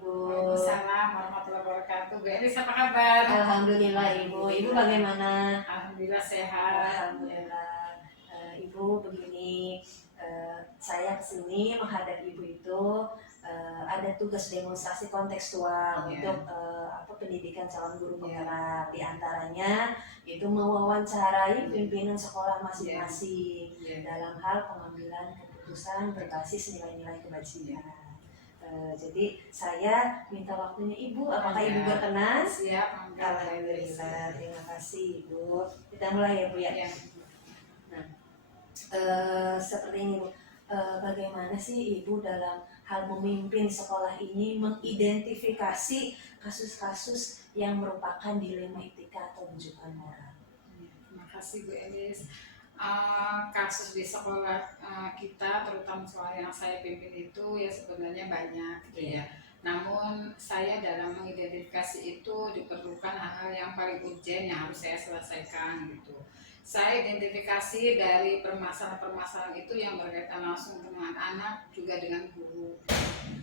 Ibu. Waalaikumsalam warahmatullahi wabarakatuh. Bu Elis, apa kabar? Alhamdulillah Ibu. Ibu bagaimana? Alhamdulillah sehat. Alhamdulillah. Ibu begini, saya kesini menghadap Ibu itu ada tugas demonstrasi kontekstual untuk pendidikan calon guru penggerak. Di antaranya itu mewawancarai pimpinan sekolah masing-masing dalam hal pengambilan keputusan berbasis nilai-nilai kebajikan. Jadi saya minta waktunya Ibu, apakah Ibu berkenan? Siap. Alhamdulillah, terima kasih Ibu. Kita mulai ya Bu ya. Nah, seperti ini Bu, bagaimana sih Ibu dalam hal memimpin sekolah ini mengidentifikasi kasus-kasus yang merupakan dilema etika atau rujukan moral? Terima kasih Bu Elis. Kasus di sekolah kita, terutama sekolah yang saya pimpin itu ya sebenarnya banyak gitu ya. Namun saya dalam mengidentifikasi itu diperlukan hal-hal yang paling urgent yang harus saya selesaikan gitu. Saya identifikasi dari permasalahan-permasalahan itu yang berkaitan langsung dengan anak juga dengan guru.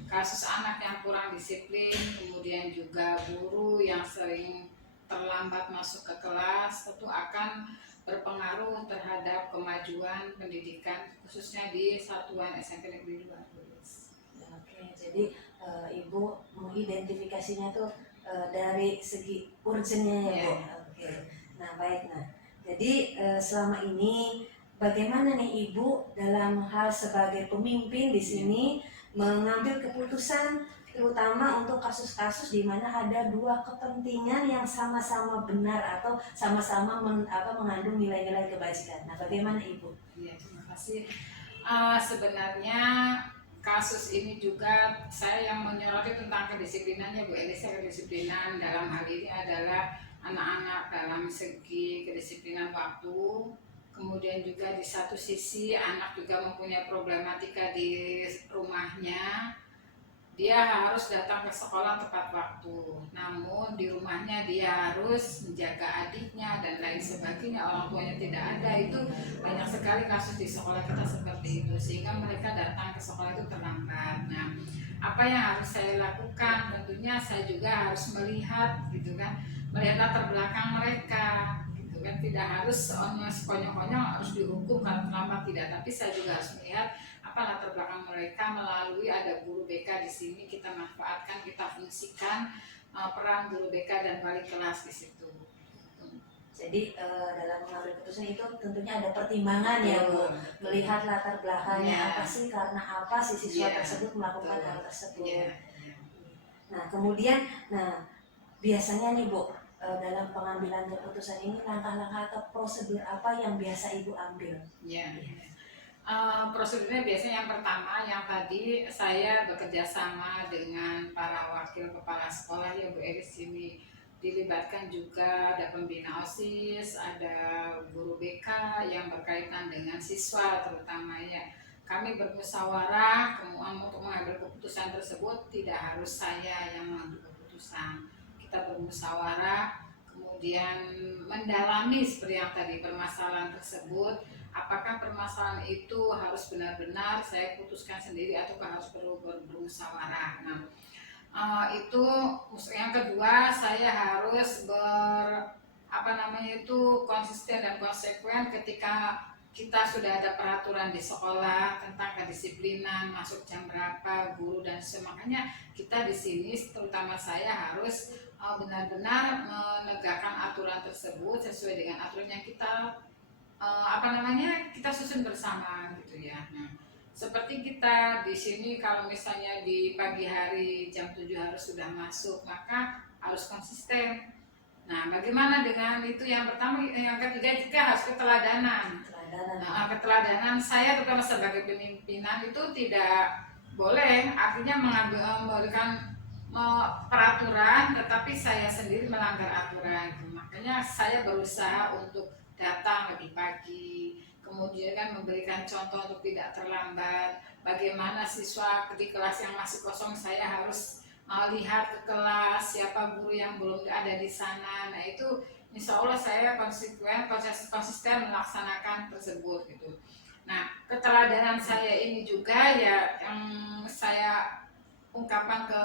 Kasus anak yang kurang disiplin, kemudian juga guru yang sering terlambat masuk ke kelas, tentu akan berpengaruh terhadap kemajuan pendidikan khususnya di satuan SMP Negeri 2. Oke, jadi Ibu mengidentifikasinya tuh dari segi urgennya ya Bu. Oke. Nah baik, jadi selama ini bagaimana nih Ibu dalam hal sebagai pemimpin di sini mengambil keputusan terutama untuk kasus-kasus di mana ada dua kepentingan yang sama-sama benar atau sama-sama mengandung nilai-nilai kebajikan. Nah, bagaimana Ibu? Iya, terima kasih. Sebenarnya kasus ini juga saya yang menyoroti tentang kedisiplinannya Bu Elisa. Kedisiplinan dalam hal ini adalah anak-anak dalam segi kedisiplinan waktu. Kemudian juga di satu sisi anak juga mempunyai problematika di rumahnya. Dia harus datang ke sekolah tepat waktu, namun di rumahnya dia harus menjaga adiknya dan lain sebagainya, orang tuanya tidak ada. Itu banyak sekali kasus di sekolah kita seperti itu, sehingga mereka datang ke sekolah itu terlambat. Nah, apa yang harus saya lakukan? Tentunya saya juga harus melihat gitu kan, melihat latar belakang mereka gitu kan. Tidak harus sekonyong-konyong harus dihukum kalau terlambat, tidak, tapi saya juga harus melihat apa latar belakang mereka. Melalui ada guru BK di sini, kita manfaatkan, kita fungsikan peran guru BK dan wali kelas di situ. Jadi dalam mengambil keputusan itu tentunya ada pertimbangan ya Bu, melihat latar belakangnya apa sih, karena apa si siswa tersebut melakukan hal tersebut. Nah kemudian, biasanya nih Bu, dalam pengambilan keputusan ini langkah-langkah atau prosedur apa yang biasa Ibu ambil? Prosedurnya biasanya yang pertama, yang tadi saya bekerja sama dengan para wakil kepala sekolah ya Bu Elis, ini dilibatkan juga ada pembina OSIS, ada guru BK yang berkaitan dengan siswa terutama ya. Kami bermusyawarah untuk mengambil keputusan tersebut, tidak harus saya yang mengambil keputusan. Kita bermusyawarah, kemudian mendalami seperti yang tadi permasalahan tersebut. Apakah permasalahan itu harus benar-benar saya putuskan sendiri ataukah harus perlu bermusyawarah. Itu yang kedua, saya harus konsisten dan konsekuen ketika kita sudah ada peraturan di sekolah tentang kedisiplinan, masuk jam berapa, guru dan sebagainya. Kita di sini terutama saya harus benar-benar menegakkan aturan tersebut sesuai dengan aturan yang kita kita susun bersama gitu ya. Seperti kita di sini kalau misalnya di pagi hari jam 7 harus sudah masuk, maka harus konsisten. Nah, bagaimana dengan itu? Yang pertama, yang ketiga juga harus keteladanan. Keteladanan saya terutama sebagai pimpinan itu tidak boleh artinya memberikan peraturan tetapi saya sendiri melanggar aturan. Makanya saya berusaha untuk datang lebih pagi, kemudian kan memberikan contoh untuk tidak terlambat. Bagaimana siswa di kelas yang masih kosong, saya harus lihat ke kelas siapa guru yang belum ada di sana. Nah itu insya Allah saya konsisten melaksanakan tersebut gitu. Nah keteladanan saya ini juga ya yang saya ungkapan ke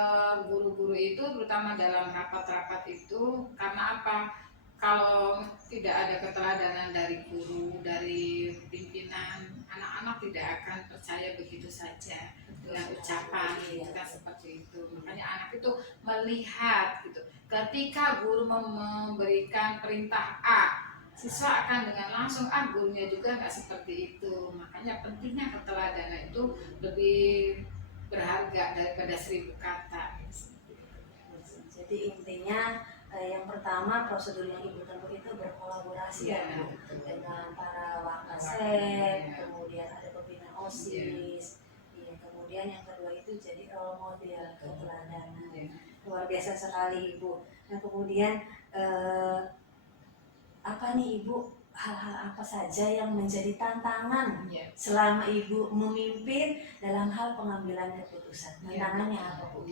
guru-guru itu terutama dalam rapat-rapat itu karena apa? Kalau tidak ada keteladanan dari guru, dari pimpinan, anak-anak tidak akan percaya begitu saja dengan ucapan gitu kan, seperti itu. Makanya anak itu melihat gitu. Ketika guru memberikan perintah A, siswa akan dengan langsung gurunya juga nggak seperti itu. Makanya pentingnya keteladanan itu lebih berharga daripada 1000 kata. Jadi intinya yang pertama prosedur yang Ibu tempuh itu berkolaborasi ya Bu, dengan para wakasek, kemudian ada pembina OSIS, ya, kemudian yang kedua itu jadi role model keteladanan. Luar biasa sekali Ibu. Nah kemudian apa nih Ibu, hal-hal apa saja yang menjadi tantangan selama Ibu memimpin dalam hal pengambilan keputusan? Tantangannya apa Bu?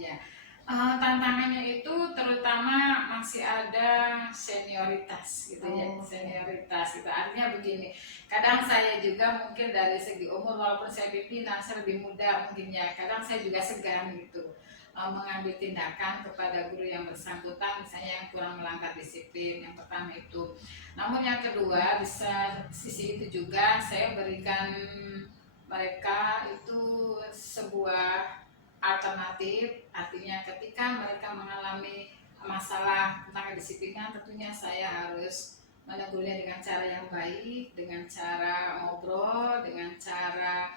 Tantangannya itu terutama masih ada senioritas gitu ya, senioritas itu artinya begini, kadang saya juga mungkin dari segi umur walaupun saya pimpinan, saya lebih muda mungkin ya, kadang saya juga segan gitu mengambil tindakan kepada guru yang bersangkutan misalnya yang kurang melanggar disiplin, yang pertama itu. Namun yang kedua bisa sisi itu juga saya berikan mereka itu sebuah alternatif, artinya ketika mereka mengalami masalah tentang kedisiplinan tentunya saya harus menegurnya dengan cara yang baik, dengan cara ngobrol, dengan cara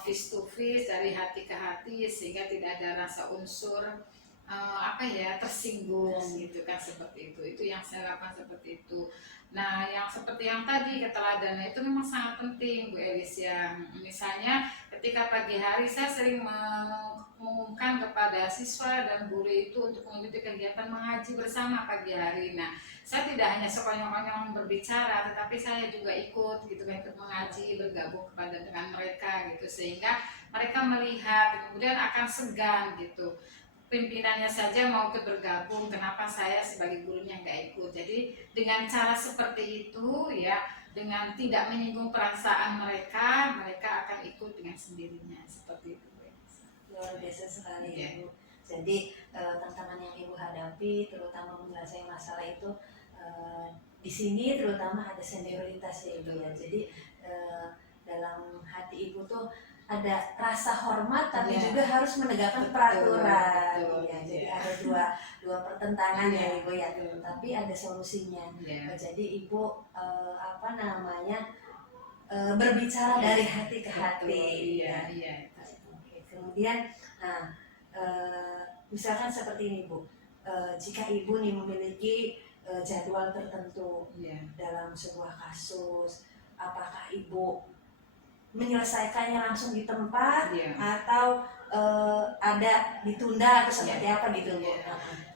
face to face dari hati ke hati sehingga tidak ada rasa unsur tersinggung gitu kan, seperti itu yang saya lakukan seperti itu. Nah yang seperti yang tadi keteladanan itu memang sangat penting Bu Elis ya. Misalnya ketika pagi hari saya sering mengumumkan kepada siswa dan guru itu untuk mengikuti kegiatan mengaji bersama pagi hari. Nah saya tidak hanya sekonyong-konyong berbicara, tetapi saya juga ikut gitu kan, ikut mengaji, bergabung dengan mereka gitu, sehingga mereka melihat kemudian akan segan gitu, pimpinannya saja mau ikut bergabung, kenapa saya sebagai gurunya nggak ikut. Jadi dengan cara seperti itu ya, dengan tidak menyinggung perasaan mereka, mereka akan ikut dengan sendirinya seperti itu. Luar biasa sekali Ibu. Jadi tantangan yang Ibu hadapi terutama menyelesaikan masalah itu di sini terutama ada senioritas ya Ibu ya. Jadi dalam hati Ibu tuh ada rasa hormat tapi juga harus menegakkan peraturan. Jadi ada dua pertentangan ya Ibu ya. Tapi ada solusinya. Jadi Ibu berbicara dari hati ke hati. Kemudian misalkan seperti ini Bu, jika Ibu nih memiliki jadwal tertentu dalam sebuah kasus, apakah Ibu menyelesaikannya langsung di tempat atau ada ditunda atau seperti apa gitu Bu?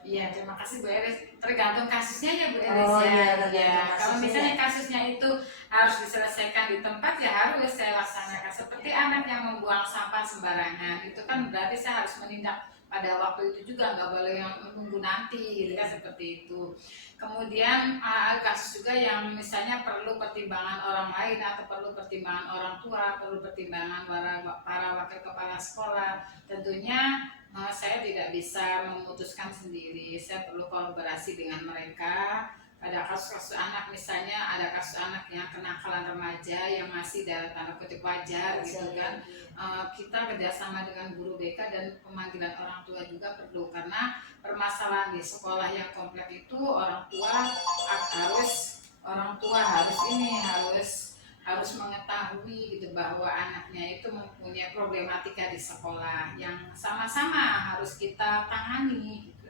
Iya, terima kasih Bu Eris. Tergantung kasusnya ya Bu Eris Kalau misalnya kasusnya itu harus diselesaikan di tempat ya harus saya laksanakan. Seperti anak yang membuang sampah sembarangan, itu kan berarti saya harus menindak pada waktu itu juga, nggak boleh yang menunggu nanti gitu kan, seperti itu. Kemudian kasus juga yang misalnya perlu pertimbangan orang lain atau perlu pertimbangan orang tua, perlu pertimbangan para wakil kepala sekolah, tentunya saya tidak bisa memutuskan sendiri, saya perlu kolaborasi dengan mereka. Pada kasus-kasus anak misalnya, ada kasus anak yang kenakalan remaja yang masih dalam tanda kutip wajar gitu kan, kita kerjasama dengan guru BK dan pemanggilan orang tua juga perlu, karena permasalahan di sekolah yang kompleks itu orang tua harus mengetahui gitu bahwa anaknya itu mempunyai problematika di sekolah yang sama-sama harus kita tangani gitu.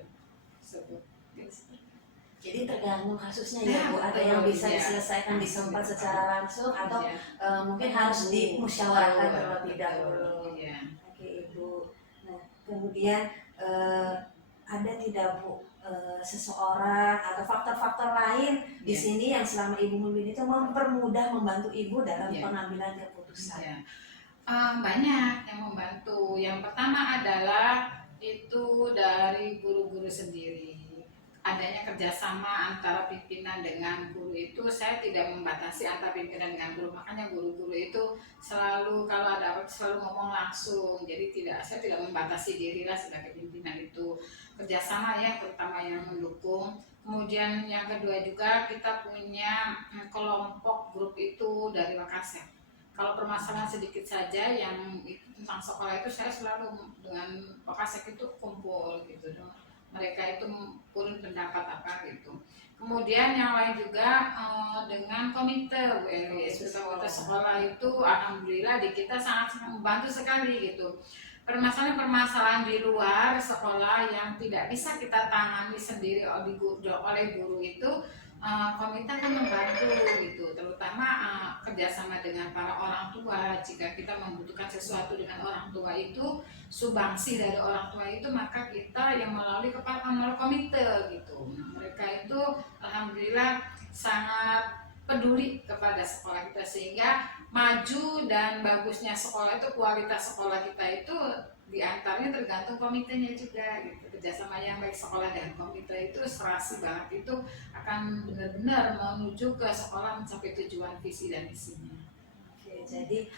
Jadi tergantung kasusnya ya Bu, ada yang bisa diselesaikan di tempat secara langsung atau mungkin harus dimusyawarahkan terlebih dahulu. Oke Ibu. Nah kemudian ada tidak Bu seseorang atau faktor-faktor lain di sini yang selama Ibu memimpin itu mempermudah membantu Ibu dalam pengambilan keputusan? Banyak yang membantu. Yang pertama adalah itu dari guru-guru sendiri. adanya kerjasama antara pimpinan dengan guru itu saya tidak membatasi antara pimpinan dengan guru, makanya guru-guru itu selalu kalau ada apa selalu ngomong langsung, jadi saya tidak membatasi diri lah sebagai pimpinan itu kerjasama ya, terutama yang mendukung. Kemudian yang kedua juga kita punya kelompok grup itu dari Wakasek. Kalau permasalahan sedikit saja yang itu tentang sekolah itu saya selalu dengan Wakasek itu kumpul gitu dong. Mereka itu pun pendapat apa gitu. Kemudian yang lain juga dengan komite WLS, komite sekolah itu alhamdulillah di kita sangat membantu sekali gitu. Permasalahan-permasalahan di luar sekolah yang tidak bisa kita tangani sendiri oleh guru itu komite akan membantu gitu, terutama kerjasama dengan para orang tua. Jika kita membutuhkan sesuatu dengan orang tua itu, sumbangsi dari orang tua itu, maka kita yang melalui komite gitu. Nah, mereka itu alhamdulillah sangat peduli kepada sekolah kita, sehingga maju dan bagusnya sekolah itu, kualitas sekolah kita itu diantaranya tergantung komitenya juga gitu. Kerjasama yang baik sekolah dan komite itu serasi banget, itu akan benar-benar menuju ke sekolah mencapai tujuan visi dan misinya. Oke, jadi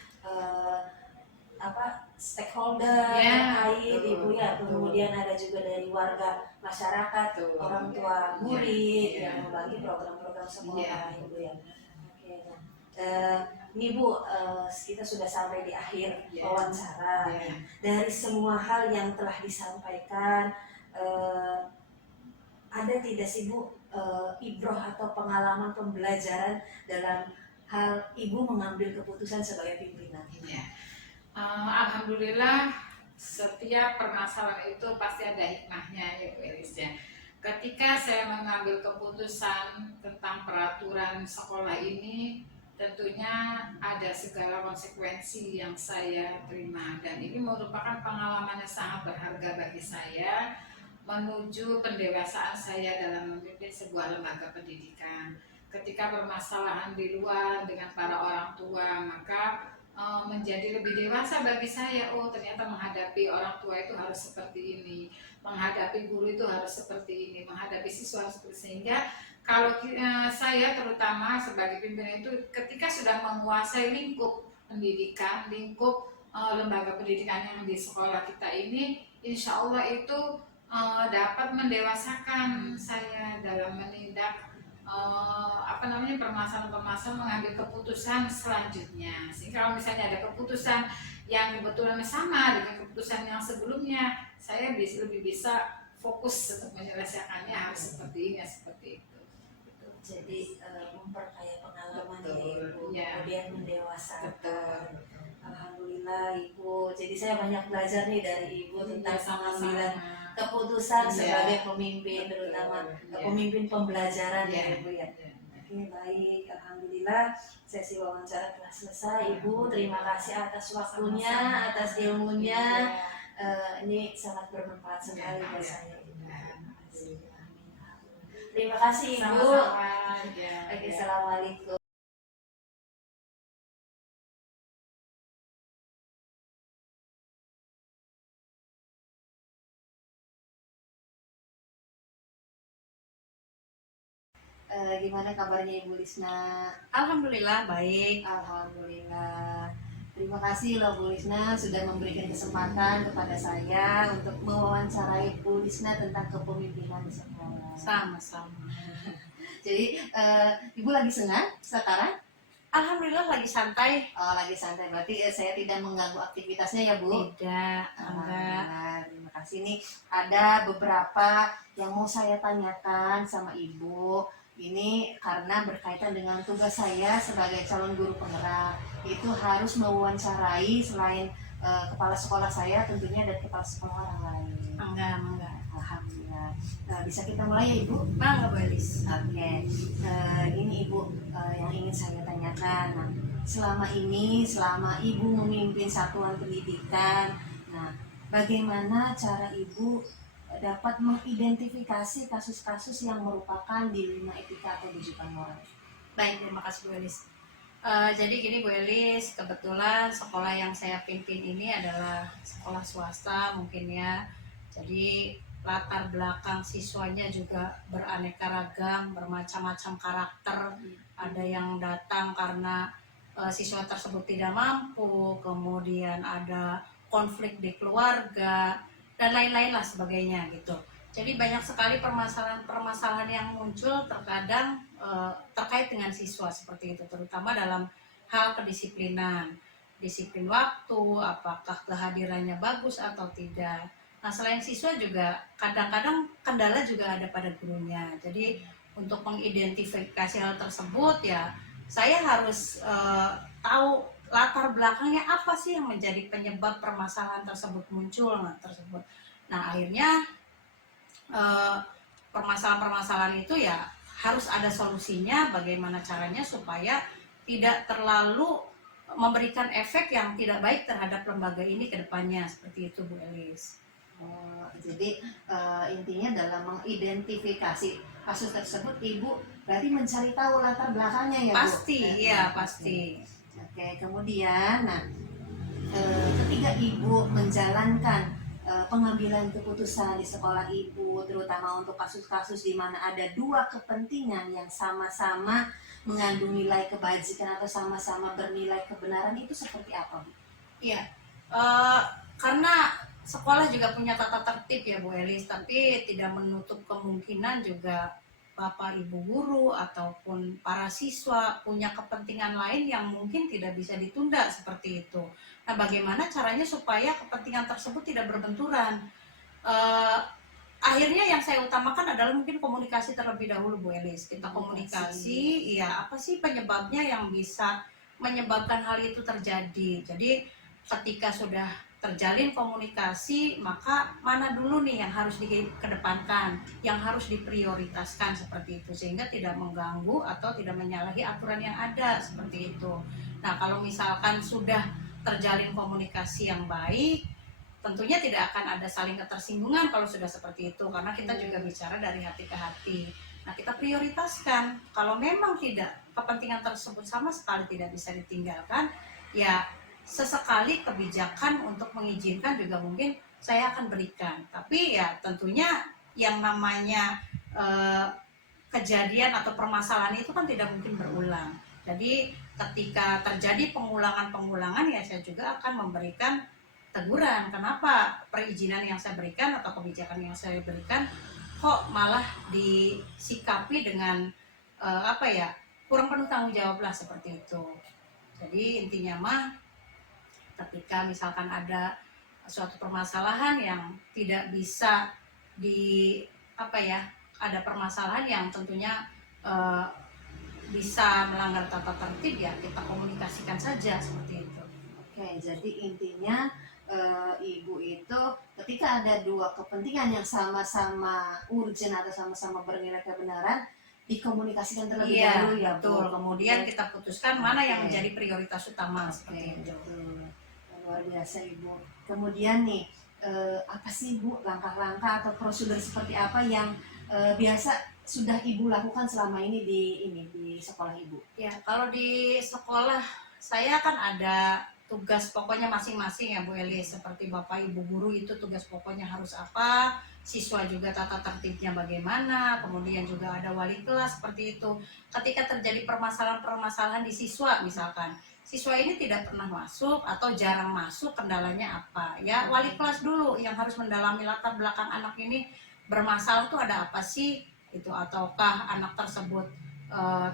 stakeholder terkait ibu ya, kemudian ada juga dari warga masyarakat, orang tua murid yang membagi program-program sekolah ibu ya. Oke, nah ini Bu, kita sudah sampai di akhir wawancara. Dari semua hal yang telah disampaikan, ada tidak sih Bu ibroh atau pengalaman pembelajaran dalam hal Ibu mengambil keputusan sebagai pimpinan? Alhamdulillah setiap permasalahan itu pasti ada hikmahnya ya Bu Elis ya. Ketika saya mengambil keputusan tentang peraturan sekolah ini, tentunya ada segala konsekuensi yang saya terima, dan ini merupakan pengalaman yang sangat berharga bagi saya menuju pendewasaan saya dalam memimpin sebuah lembaga pendidikan. Ketika permasalahan di luar dengan para orang tua, maka menjadi lebih dewasa bagi saya. Oh, ternyata menghadapi orang tua itu harus seperti ini, menghadapi guru itu harus seperti ini, menghadapi siswa harus seperti. Sehingga kalau saya terutama sebagai pimpinan itu, ketika sudah menguasai lingkup pendidikan, lingkup lembaga pendidikan yang di sekolah kita ini, insya Allah itu dapat mendewasakan saya dalam menindak permasalahan-permasalahan, mengambil keputusan selanjutnya. Sehingga kalau misalnya ada keputusan yang kebetulan sama dengan keputusan yang sebelumnya, saya lebih bisa fokus untuk menyelesaikannya harus seperti ini, seperti itu. Jadi memperkaya pengalaman ya Ibu, kemudian mendewasakan. Alhamdulillah Ibu. Jadi saya banyak belajar nih dari Ibu tentang pengambilan keputusan sebagai pemimpin, terutama pemimpin pembelajaran ya Ibu ya. Oke, baik, alhamdulillah sesi wawancara telah selesai Ibu. Terima kasih atas waktunya, atas ilmunya. Ini sangat bermanfaat sekali buat saya. Terima kasih Ibu. Oke, assalamualaikum. Gimana kabarnya Ibu Lisna? Alhamdulillah baik. Alhamdulillah. Terima kasih loh Bu Lisna sudah memberikan kesempatan kepada saya untuk mewawancarai Bu Lisna tentang kepemimpinan di sekolah. Sama-sama. Jadi Ibu lagi senang sekarang? Alhamdulillah lagi santai. Oh, lagi santai, berarti saya tidak mengganggu aktivitasnya ya Bu? Tidak, Alhamdulillah, terima kasih. Nih ada beberapa yang mau saya tanyakan sama Ibu. Ini karena berkaitan dengan tugas saya sebagai calon guru penggerak. Itu harus mewawancarai selain kepala sekolah saya, tentunya dan kepala sekolah orang lain. Enggak. Alhamdulillah. Bisa kita mulai ya Ibu? Enggak boleh. Oke. Ini Ibu yang ingin saya tanyakan. Nah, selama Ibu memimpin satuan pendidikan, nah bagaimana cara Ibu dapat mengidentifikasi kasus-kasus yang merupakan dilema etika atau rujukan moral? Baik, terima kasih Bu Elis. Jadi gini Bu Elis, kebetulan sekolah yang saya pimpin ini adalah sekolah swasta mungkin ya. Jadi latar belakang siswanya juga beraneka ragam, bermacam-macam karakter. Ada yang datang karena siswa tersebut tidak mampu, kemudian ada konflik di keluarga, dan lain-lain lah sebagainya gitu. Jadi banyak sekali permasalahan-permasalahan yang muncul terkadang terkait dengan siswa seperti itu, terutama dalam hal kedisiplinan, disiplin waktu, apakah kehadirannya bagus atau tidak. Nah, selain siswa juga kadang-kadang kendala juga ada pada gurunya. Jadi untuk mengidentifikasi hal tersebut ya saya harus tahu latar belakangnya apa sih yang menjadi penyebab permasalahan tersebut muncul. Nah, akhirnya permasalahan-permasalahan itu ya harus ada solusinya, bagaimana caranya supaya tidak terlalu memberikan efek yang tidak baik terhadap lembaga ini ke depannya, seperti itu Bu Elis. Jadi intinya dalam mengidentifikasi kasus tersebut Ibu berarti mencari tahu latar belakangnya ya Bu? Pasti, iya pasti. Oke, kemudian ketika Ibu menjalankan pengambilan keputusan di sekolah Ibu, terutama untuk kasus-kasus di mana ada dua kepentingan yang sama-sama mengandung nilai kebajikan atau sama-sama bernilai kebenaran, itu seperti apa Bu? Iya, karena sekolah juga punya tata tertib ya Bu Elis, tapi tidak menutup kemungkinan juga Bapak Ibu guru ataupun para siswa punya kepentingan lain yang mungkin tidak bisa ditunda seperti itu. Nah, bagaimana caranya supaya kepentingan tersebut tidak berbenturan? Akhirnya yang saya utamakan adalah mungkin komunikasi terlebih dahulu Bu Elis. Kita komunikasi, iya apa sih penyebabnya yang bisa menyebabkan hal itu terjadi. Jadi ketika sudah terjalin komunikasi, maka mana dulu nih yang harus dikedepankan, yang harus diprioritaskan seperti itu, sehingga tidak mengganggu atau tidak menyalahi aturan yang ada seperti itu. Nah, kalau misalkan sudah terjalin komunikasi yang baik, tentunya tidak akan ada saling ketersinggungan kalau sudah seperti itu, karena kita juga bicara dari hati ke hati. Nah, kita prioritaskan. Kalau memang tidak, kepentingan tersebut sama sekali tidak bisa ditinggalkan, ya sesekali kebijakan untuk mengizinkan juga mungkin saya akan berikan. Tapi ya tentunya yang namanya kejadian atau permasalahan itu kan tidak mungkin berulang. Jadi ketika terjadi pengulangan-pengulangan ya saya juga akan memberikan teguran. Kenapa perizinan yang saya berikan atau kebijakan yang saya berikan kok malah disikapi dengan kurang penuh tanggung jawab lah seperti itu. Jadi intinya mah ketika misalkan ada suatu permasalahan yang tidak bisa ada permasalahan yang tentunya bisa melanggar tata tertib, ya kita komunikasikan saja seperti itu. Oke, jadi intinya Ibu itu ketika ada dua kepentingan yang sama-sama urgent atau sama-sama bernilai kebenaran, dikomunikasikan terlebih dahulu ya Bu. Betul. Kemudian kita putuskan mana yang menjadi prioritas utama seperti itu. Betul. Luar biasa Ibu. Kemudian nih apa sih Bu langkah-langkah atau prosedur seperti apa yang biasa sudah Ibu lakukan selama ini di sekolah Ibu? Ya, kalau di sekolah saya kan ada tugas pokoknya masing-masing ya Bu Elis. Seperti Bapak Ibu guru itu tugas pokoknya harus apa, siswa juga tata tertibnya bagaimana, kemudian juga ada wali kelas seperti itu. Ketika terjadi permasalahan-permasalahan di siswa, misalkan siswa ini tidak pernah masuk atau jarang masuk, kendalanya apa? Ya wali kelas dulu yang harus mendalami latar belakang anak ini bermasalah tuh ada apa sih? Itu ataukah anak tersebut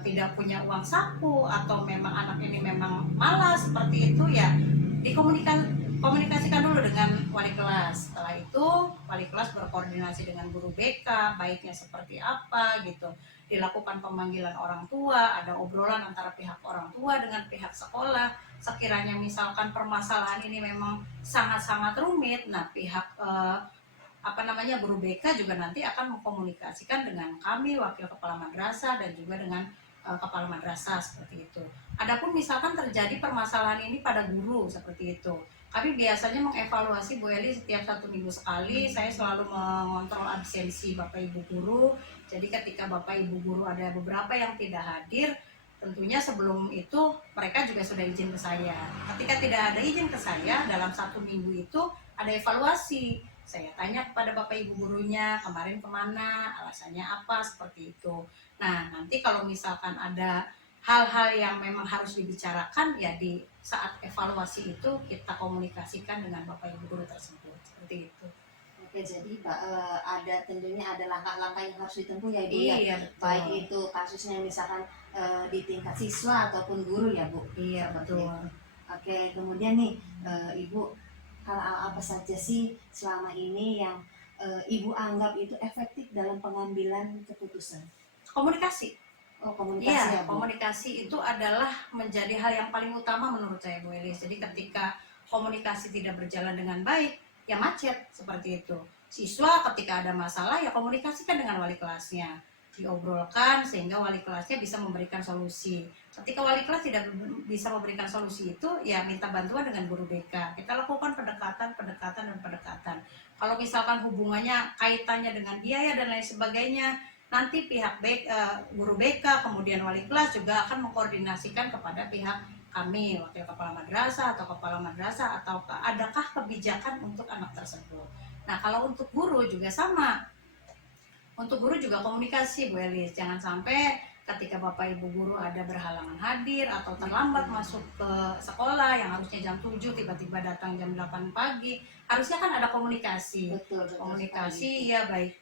tidak punya uang saku atau memang anak ini memang malas seperti itu, ya dikomunikasikan dulu dengan wali kelas. Setelah itu wali kelas berkoordinasi dengan guru BK baiknya seperti apa gitu, dilakukan pemanggilan orang tua, ada obrolan antara pihak orang tua dengan pihak sekolah. Sekiranya misalkan permasalahan ini memang sangat-sangat rumit, nah pihak guru BK juga nanti akan mengkomunikasikan dengan kami wakil kepala madrasah dan juga dengan kepala madrasah seperti itu. Adapun misalkan terjadi permasalahan ini pada guru seperti itu, kami biasanya mengevaluasi Bu Eli setiap 1 minggu sekali. Saya selalu mengontrol absensi Bapak Ibu guru. Jadi ketika Bapak Ibu guru ada beberapa yang tidak hadir, tentunya sebelum itu mereka juga sudah izin ke saya. Ketika tidak ada izin ke saya, dalam 1 minggu itu ada evaluasi. saya tanya kepada Bapak Ibu gurunya kemarin kemana, alasannya apa, seperti itu. Nah, nanti kalau misalkan ada hal-hal yang memang harus dibicarakan, ya di saat evaluasi itu kita komunikasikan dengan Bapak Ibu guru tersebut, seperti itu. Oke, jadi ada tentunya ada langkah-langkah yang harus ditempuh ya Ibu ya. Iya, betul. Baik itu kasusnya misalkan di tingkat siswa ataupun guru ya Bu. Iya, Seperti betul. itu. Oke, kemudian nih Ibu, hal-hal apa saja sih selama ini yang Ibu anggap itu efektif dalam pengambilan keputusan? Komunikasi. Oh, komunikasi Iya, ya Bu. komunikasi itu adalah menjadi hal yang paling utama menurut saya, Bu Elis. Jadi ketika komunikasi tidak berjalan dengan baik, ya macet, seperti itu. Siswa ketika ada masalah, ya komunikasikan dengan wali kelasnya, diobrolkan sehingga wali kelasnya bisa memberikan solusi. Ketika wali kelas tidak bisa memberikan solusi itu, ya minta bantuan dengan guru BK. Kita lakukan pendekatan. Kalau misalkan hubungannya kaitannya dengan biaya dan lain sebagainya, nanti pihak guru BK kemudian wali kelas juga akan mengkoordinasikan kepada pihak kami, wakil kepala madrasah atau kepala madrasah, atau adakah kebijakan untuk anak tersebut. Nah, kalau untuk guru juga sama. Untuk guru juga komunikasi, Bu Elis. Jangan sampai ketika Bapak Ibu guru ada berhalangan hadir atau terlambat masuk ke sekolah yang harusnya jam 7 tiba-tiba datang jam 8 pagi. Harusnya kan ada komunikasi. Betul, Komunikasi ya baik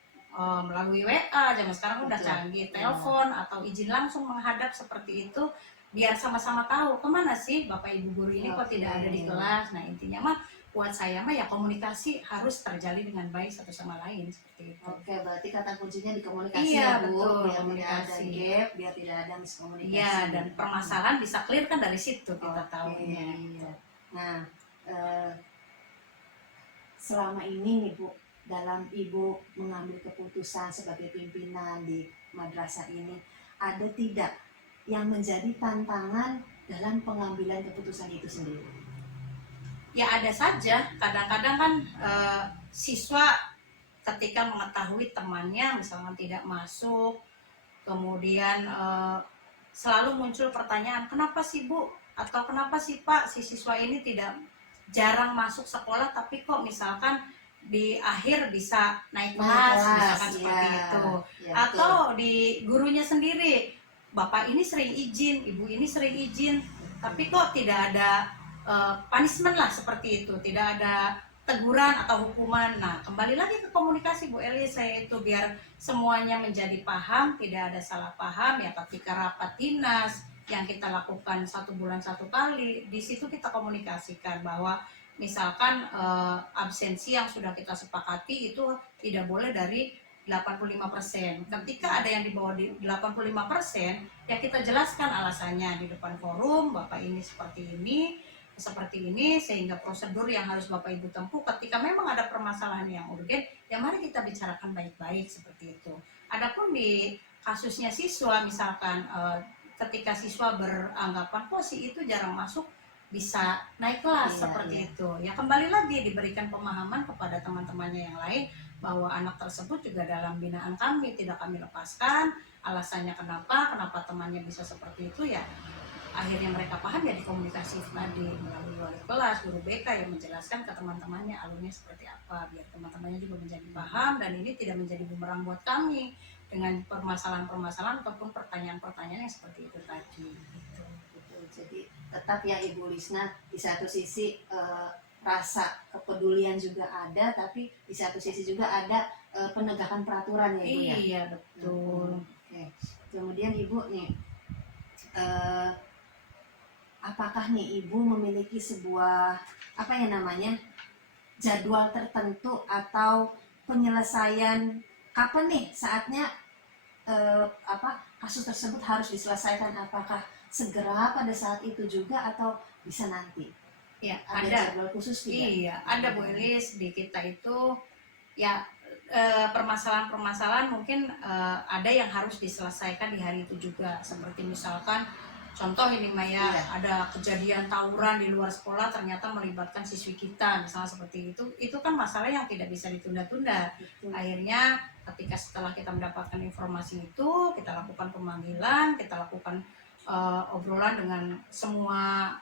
melalui WA, zaman sekarang udah Betul. canggih, telepon atau izin langsung menghadap, seperti itu, biar sama-sama tahu kemana sih Bapak Ibu guru ini kok tidak ada di kelas. Nah, intinya mah buat saya mah ya komunikasi harus terjalin dengan baik satu sama lain, seperti itu. Oke, berarti kata kuncinya di komunikasi Iya, ya Bu, betul, biar tidak ada komunikasi. gap, biar tidak ada miskomunikasi. Iya, dan permasalahan bisa clear kan dari situ kita Oke, tahunya. iya. Nah, selama ini nih Bu, dalam Ibu mengambil keputusan sebagai pimpinan di madrasah ini, ada tidak yang menjadi tantangan dalam pengambilan keputusan itu sendiri? Ya ada saja, kadang-kadang kan siswa ketika mengetahui temannya misalnya tidak masuk, kemudian selalu muncul pertanyaan, kenapa sih Bu? Atau kenapa sih Pak si siswa ini tidak jarang masuk sekolah tapi kok misalkan di akhir bisa naik kelas, misalkan seperti itu. Ya, Atau di gurunya sendiri, Bapak ini sering izin, Ibu ini sering izin, tapi kok tidak ada punishment lah, seperti itu, tidak ada teguran atau hukuman. Nah, kembali lagi ke komunikasi Bu Eli, saya itu biar semuanya menjadi paham, tidak ada salah paham ya. Ketika rapat dinas yang kita lakukan 1 bulan 1 kali, di situ kita komunikasikan bahwa misalkan absensi yang sudah kita sepakati itu tidak boleh dari 85%. Ketika ada yang di bawah di 85%, ya kita jelaskan alasannya di depan forum, Bapak ini seperti ini, sehingga prosedur yang harus Bapak Ibu tempuh ketika memang ada permasalahan yang urgen, ya mari kita bicarakan baik-baik, seperti itu. Adapun di kasusnya siswa, misalkan ketika siswa beranggapan kok si itu jarang masuk bisa naik kelas, seperti itu, ya kembali lagi diberikan pemahaman kepada teman-temannya yang lain bahwa anak tersebut juga dalam binaan kami, tidak kami lepaskan. Alasannya kenapa temannya bisa seperti itu, ya akhirnya mereka paham, ya dikomunikasi tadi melalui wali kelas, guru BK yang menjelaskan ke teman-temannya alurnya seperti apa, biar teman-temannya juga menjadi paham dan ini tidak menjadi bumerang buat kami dengan permasalahan-permasalahan ataupun pertanyaan-pertanyaan yang seperti itu tadi. Gitu. Jadi tetap ya Ibu Lisna, di satu sisi rasa kepedulian juga ada, tapi di satu sisi juga ada penegakan peraturan ya Ibu ya. Iya, betul. Oke. Kemudian Ibu nih, apakah nih Ibu memiliki sebuah jadwal tertentu atau penyelesaian kapan nih saatnya kasus tersebut harus diselesaikan? Apakah segera pada saat itu juga atau bisa nanti? Ya, ada jadwal khusus tidak? Iya, ada Bu Elis. Di kita itu ya permasalahan-permasalahan mungkin ada yang harus diselesaikan di hari itu juga. Seperti misalkan contoh ini Maya, ada kejadian tawuran di luar sekolah ternyata melibatkan siswi kita, misalnya seperti itu kan masalah yang tidak bisa ditunda-tunda. Akhirnya ketika setelah kita mendapatkan informasi itu, kita lakukan pemanggilan, kita lakukan obrolan dengan semua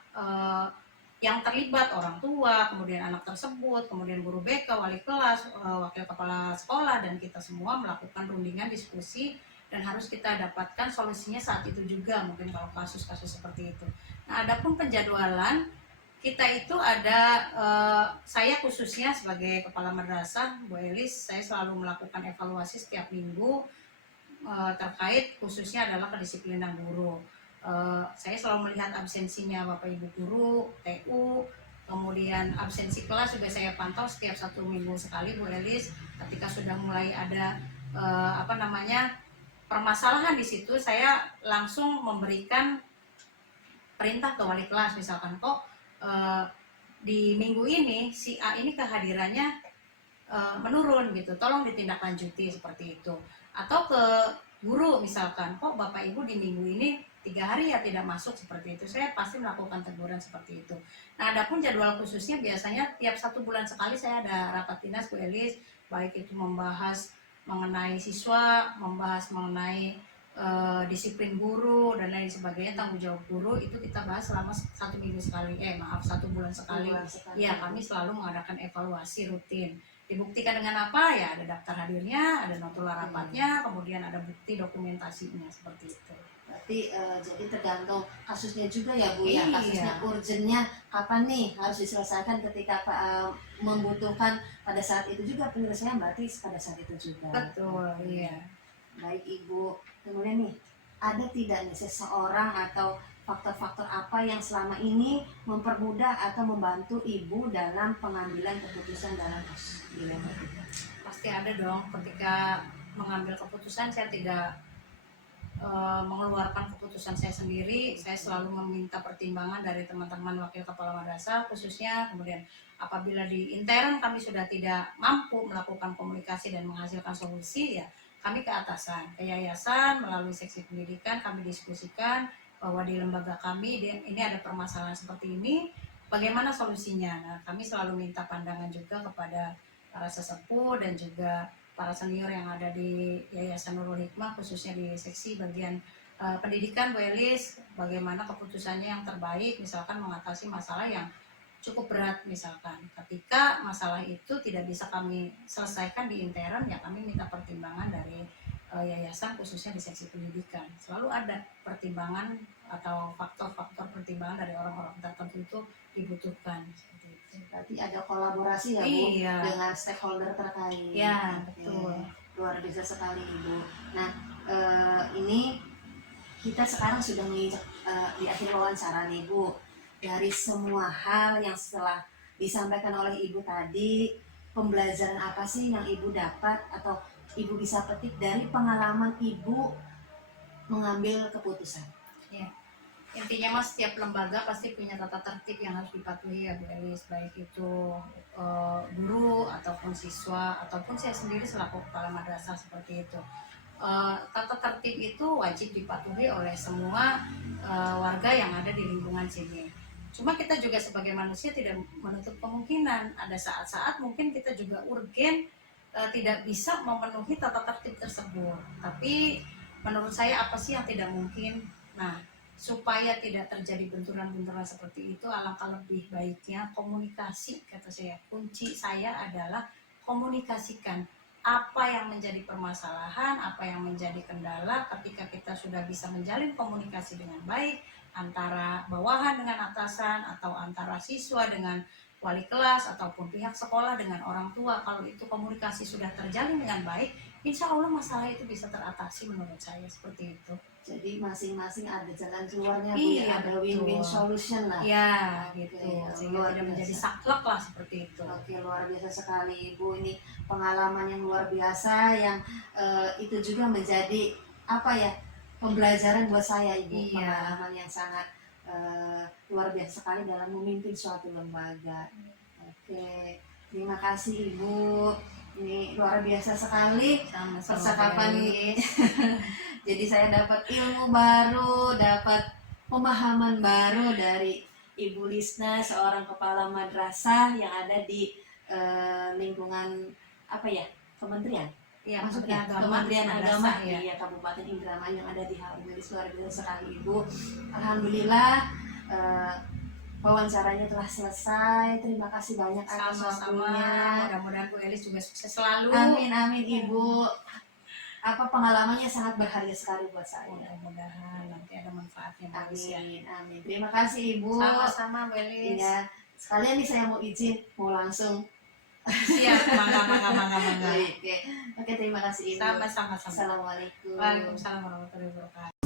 yang terlibat orang tua, kemudian anak tersebut, kemudian guru BK, wali kelas, wakil kepala sekolah, dan kita semua melakukan rundingan diskusi dan harus kita dapatkan solusinya saat itu juga, mungkin kalau kasus-kasus seperti itu. Nah, adapun penjadwalan kita itu ada, saya khususnya sebagai kepala madrasah Bu Elis, saya selalu melakukan evaluasi setiap minggu terkait khususnya adalah kedisiplinan guru. Saya selalu melihat absensinya Bapak Ibu guru, TU, kemudian absensi kelas juga saya pantau setiap 1 minggu sekali Bu Elis. Ketika sudah mulai ada permasalahan di situ, saya langsung memberikan perintah ke wali kelas, misalkan kok di minggu ini si A ini kehadirannya menurun gitu, tolong ditindaklanjuti seperti itu. Atau ke guru misalkan, kok Bapak Ibu di minggu ini 3 hari ya tidak masuk seperti itu, saya pasti melakukan teguran seperti itu. Nah, adapun jadwal khususnya biasanya tiap 1 bulan sekali saya ada rapat dinas Bu Elis, baik itu membahas mengenai siswa, membahas mengenai disiplin guru dan lain sebagainya, tanggung jawab guru, itu kita bahas selama 1 minggu sekali, 1 bulan sekali. Ya, kami selalu mengadakan evaluasi rutin. Dibuktikan dengan apa? Ya ada daftar hadirnya, ada notula rapatnya, kemudian ada bukti dokumentasinya seperti itu. Berarti jadi tergantung kasusnya juga ya Bu ya, Iya. kasusnya urgennya kapan nih harus diselesaikan, ketika membutuhkan pada saat itu juga penyelesaian, berarti pada saat itu juga. Betul, iya. Baik Ibu, kemudian nih ada tidak nih seseorang atau faktor-faktor apa yang selama ini mempermudah atau membantu Ibu dalam pengambilan keputusan dalam dilema itu? Pasti ada dong, ketika mengambil keputusan saya tidak mengeluarkan keputusan saya sendiri, saya selalu meminta pertimbangan dari teman-teman wakil kepala madrasah khususnya. Kemudian apabila di intern kami sudah tidak mampu melakukan komunikasi dan menghasilkan solusi, ya kami ke atasan, ke yayasan, melalui seksi pendidikan kami diskusikan bahwa di lembaga kami ini ada permasalahan seperti ini, bagaimana solusinya. Nah, kami selalu minta pandangan juga kepada para sesepuh dan juga para senior yang ada di Yayasan Nurul Hikmah, khususnya di seksi bagian pendidikan Bu Elis, bagaimana keputusannya yang terbaik, misalkan mengatasi masalah yang cukup berat misalkan. Ketika masalah itu tidak bisa kami selesaikan di intern, ya kami minta pertimbangan dari yayasan khususnya di seksi pendidikan. Selalu ada pertimbangan atau faktor-faktor pertimbangan dari orang-orang tertentu itu dibutuhkan. Berarti ada kolaborasi ya Bu, iya, dengan stakeholder terkait. Ya, betul. Luar biasa sekali Ibu. Nah, ini kita sekarang sudah menginjak di akhir wawancara nih Bu. Dari semua hal yang setelah disampaikan oleh Ibu tadi, pembelajaran apa sih yang Ibu dapat atau Ibu bisa petik dari pengalaman Ibu mengambil keputusan? Ya. Intinya mas, setiap lembaga pasti punya tata tertib yang harus dipatuhi ya Bu Elis, baik itu guru ataupun siswa ataupun saya sendiri selaku kepala madrasah seperti itu. Tata tertib itu wajib dipatuhi oleh semua warga yang ada di lingkungan sini. Cuma kita juga sebagai manusia tidak menutup kemungkinan ada saat-saat mungkin kita juga urgen tidak bisa memenuhi tata tertib tersebut. Tapi menurut saya apa sih yang tidak mungkin? Nah, supaya tidak terjadi benturan-benturan seperti itu, alangkah lebih baiknya komunikasi, kata saya. Kunci saya adalah komunikasikan apa yang menjadi permasalahan, apa yang menjadi kendala. Ketika kita sudah bisa menjalin komunikasi dengan baik antara bawahan dengan atasan, atau antara siswa dengan wali kelas, ataupun pihak sekolah dengan orang tua, kalau itu komunikasi sudah terjalin dengan baik, insya Allah masalah itu bisa teratasi menurut saya, seperti itu. Jadi masing-masing ada jalan keluarnya Bu, Iya, ada win-win solution lah. Ya, gitu. Sehingga Luar tidak menjadi biasa. saklek lah seperti itu. Oke, luar biasa sekali Ibu. Ini pengalaman yang luar biasa yang itu juga menjadi pembelajaran buat saya Ibu. Iya. Pengalaman yang sangat luar biasa sekali dalam memimpin suatu lembaga. Oke, terima kasih Ibu. Ini luar biasa sekali percakapan ini. Jadi saya dapat ilmu baru, dapat pemahaman baru dari Ibu Lisna, seorang kepala madrasah yang ada di lingkungan kementerian. Ya, Maksudnya Kementerian Agama ya. di Kabupaten Indramayu yang ada di Haluris. Luar biasa sekali Ibu. Alhamdulillah wawancaranya telah selesai. Terima kasih banyak atas Sama-sama. waktunya. Mudah-mudahan Bu Elis juga sukses selalu. Amin amin Ibu. Pengalamannya sangat berharga sekali buat saya. Mudah-mudahan nanti ada manfaatnya Bu Elis ya. Amin amin. Terima kasih Ibu. Sama-sama Bu Elis. Iya. Sekalian nih saya mau izin, mau langsung. Siap, mangga. Oke, terima kasih Ibu. Sama-sama. Assalamualaikum. Waalaikumsalam warahmatullahi wabarakatuh.